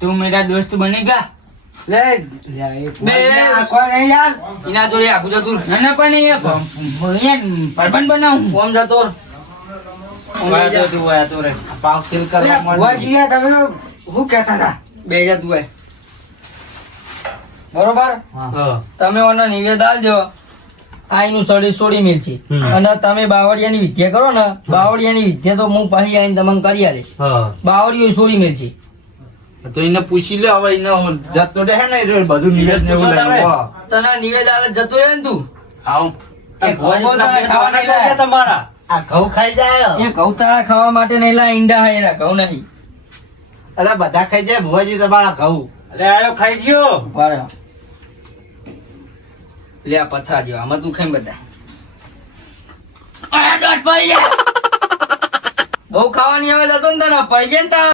તું મેરા દોસ્ત બનેગા લે બે. યાર. ના પણ એ પરબન બનાવું. જતો. પાવ કરવા તમે કહેતા હતા? બે જા તું બરોબર? તમે ઓનો નિવેદ આલજો આ એનું શરીર છોડી મેલ છે. અને તમે બાવળિયાની વિદ્યા કરો ને બાવળિયાની વિદ્યા તો હું પછી આવીને તમને કરી આલીશ બાવળિયું સોડી મેલ છે. તો એને પૂછી લે હવે એને જતો રહે ને એ બધું નિવેદ ને એવું તને નિવેદ આવે જતો રહે ને તું? આવ. તમારા? આ ઘઉં ખાઈ જાય એ ઘઉં તારા ખાવા માટે નહીં લા ઈંડા હે એના ઘઉં નહીં. અરે બધા ખાઈ જાય ભુવાજી તમારા ઘઉં. અરે આયો ખાઈ ગયો. વારે. લે પથરા જેવા આમાં તું ખાઈ બધા. બહુ ખાવાની આવે જતો ને તને પડી જાય ને તારા.